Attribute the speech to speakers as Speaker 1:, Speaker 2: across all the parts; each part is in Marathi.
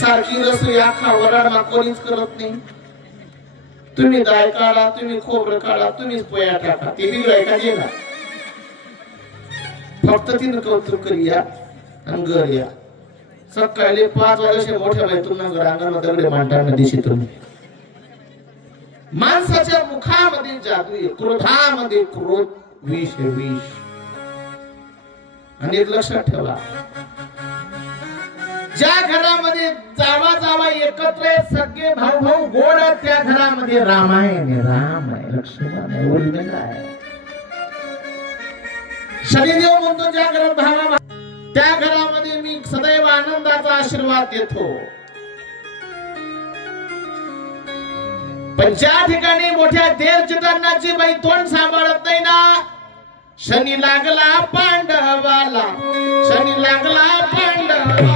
Speaker 1: सारखी रसोई या वराडमा कोणीच करत नाही. तुम्ही दाय काढा तुम्ही खोबरं काढा तुम्हीच पोया टाका. ते बिघडाय का ना फक्त तिनं कौतुक करूया आणि घर या सकाळी पाच वाजता मोठ्या बायतून घर अंगाला दगडे मांडताना दिशी तुम्ही. माणसाच्या मुखामध्ये जादू क्रोधामध्ये क्रोध विष विष. आणि लक्षात ठेवा ज्या घरामध्ये जावा जावा एकत्र सगळे भाऊ भाऊ गोड त्या घरामध्ये रामायण राम आहे लक्ष्मण आहे उर्मिला आहे. शनिदेव म्हणतो ज्या घरात भावा त्या घरामध्ये मी सदैव आनंदाचा आशीर्वाद देतो. पण ज्या ठिकाणी मोठ्या देव चित्रांनाची बाई तोंड सांभाळत नाही ना शनी लागला पांडवाला शनी लागला पांडवाला.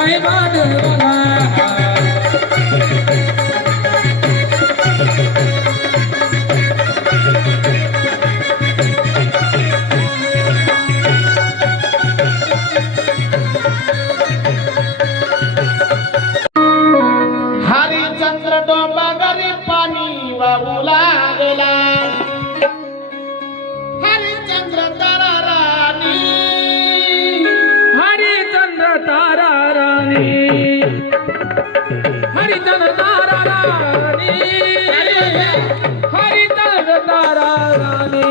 Speaker 2: त्यांनी लागलाय मानवाला तारा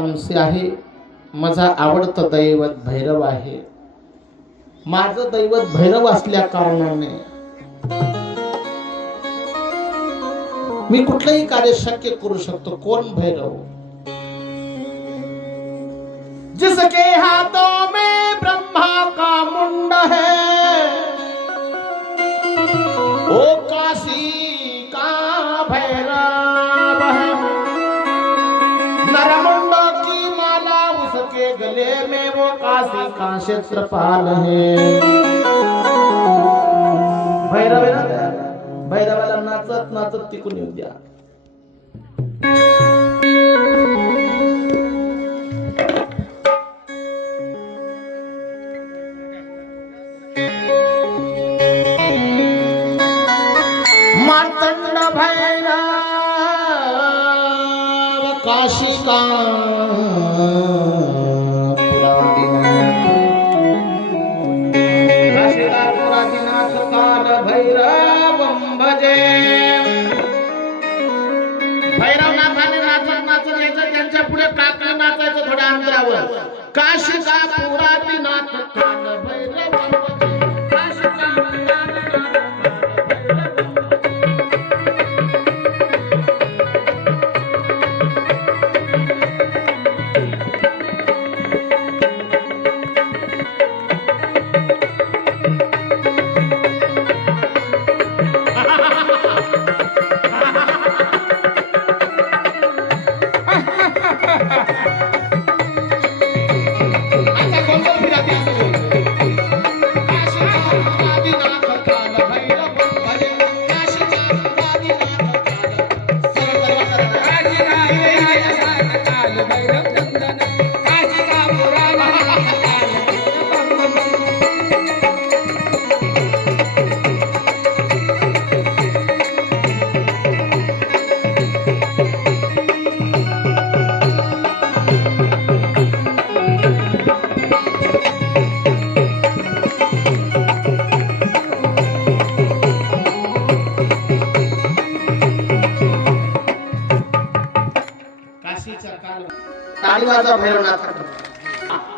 Speaker 1: उग्र तामसी आहे. माझा आवडतं दैवत भैरव आहे. माझं दैवत भैरव असल्या कारणाने मी कुठलंही कार्य शक्य करू शकतो. कोण भैरव? जिसके हाथों में क्षेत्रपाल हे. भैरव ना भैरवाला नाचत नाचत तिकून येऊ द्या. थोड्या का शिका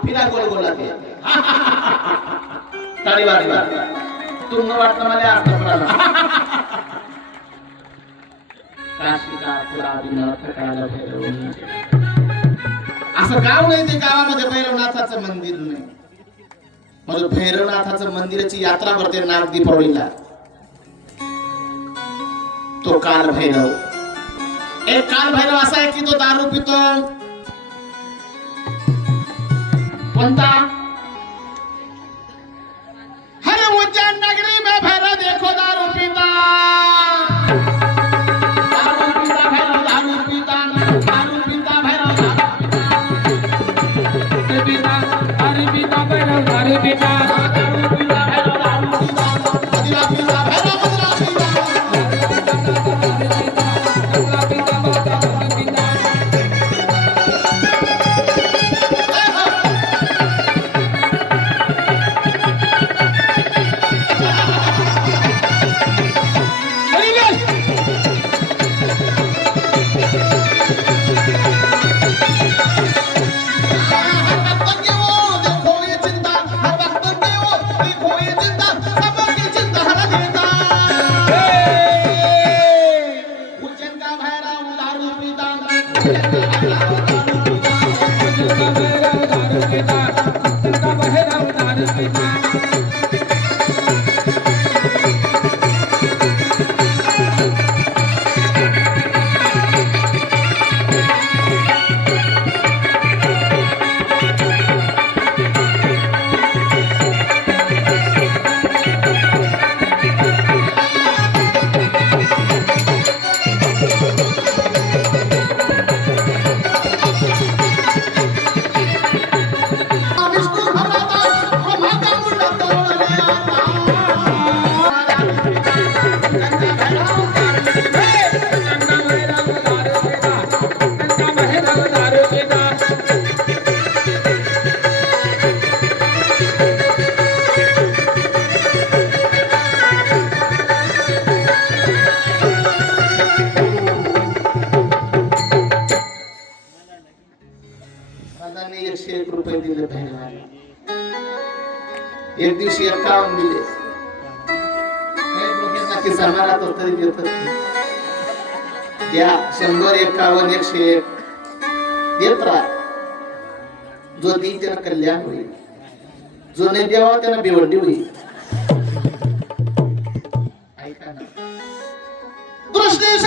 Speaker 1: फिरा गोल गोला ते? तालिबाजा तुम्हाला वाटतं मला अर्थ पडाला. काशीचा पुरादिनाथ काल भैरव असं गाव नाही ते गावामध्ये भैरवनाथाचं मंदिर नाही. म्हणजे भैरवनाथाचं मंदिराची यात्रा भरते नाग दीपावलीला तो काल भैरव. एक काल भैरव असा आहे की तो दारू पितो
Speaker 2: बनता हर उज्जैन
Speaker 1: नगरी में भैरव देखो
Speaker 2: दारू पीता। दारू पीता
Speaker 1: भैरव दारू पीता
Speaker 2: दारू पीता भैरव दारू पीता। अरे पीता भैरव दारू पीता।
Speaker 1: एक दिवशी एक काम दिले. किस्सा मला तो तरी देत. द्या शंभर एकावन्न एकशे एक. देत राहा. जो दिन त्याला कल्याण होईल. जो नाही देवा त्याला बेवडी होईल. ऐका ना. कृष्ण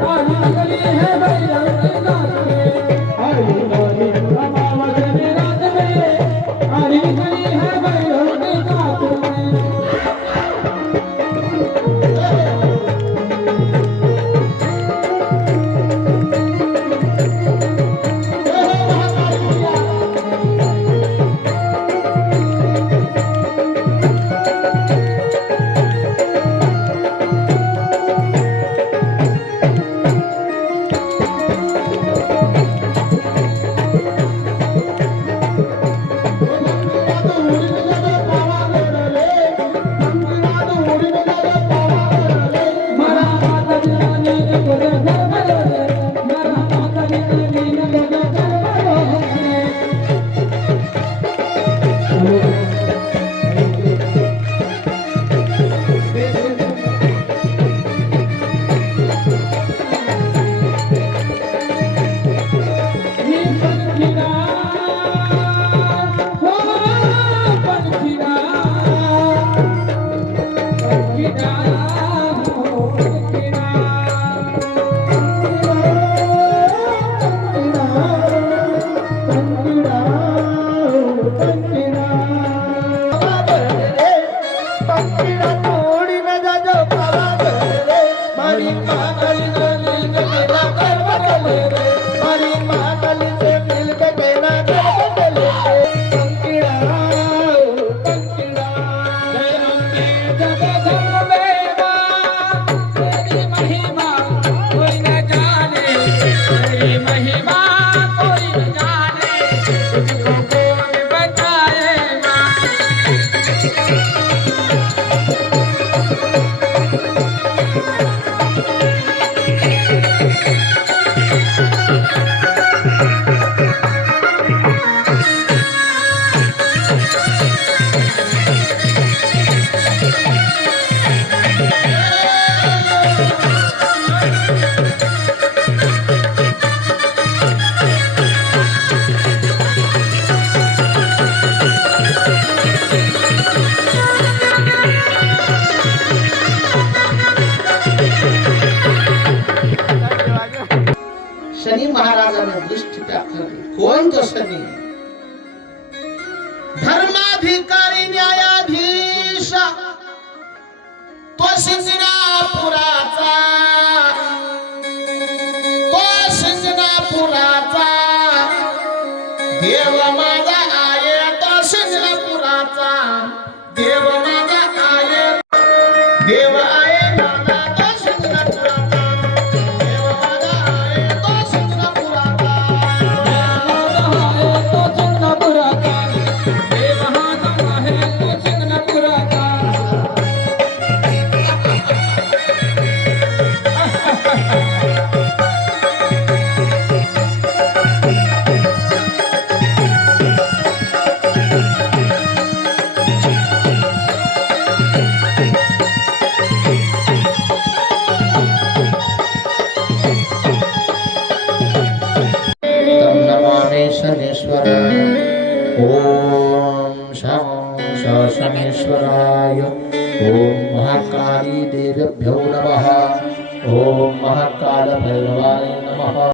Speaker 2: है مونکي शनि महाराजा ने
Speaker 1: दृष्टि कर। कौन तो शनि? है धर्माधिकारी न्यायाधीश तो सिंचना पुराचा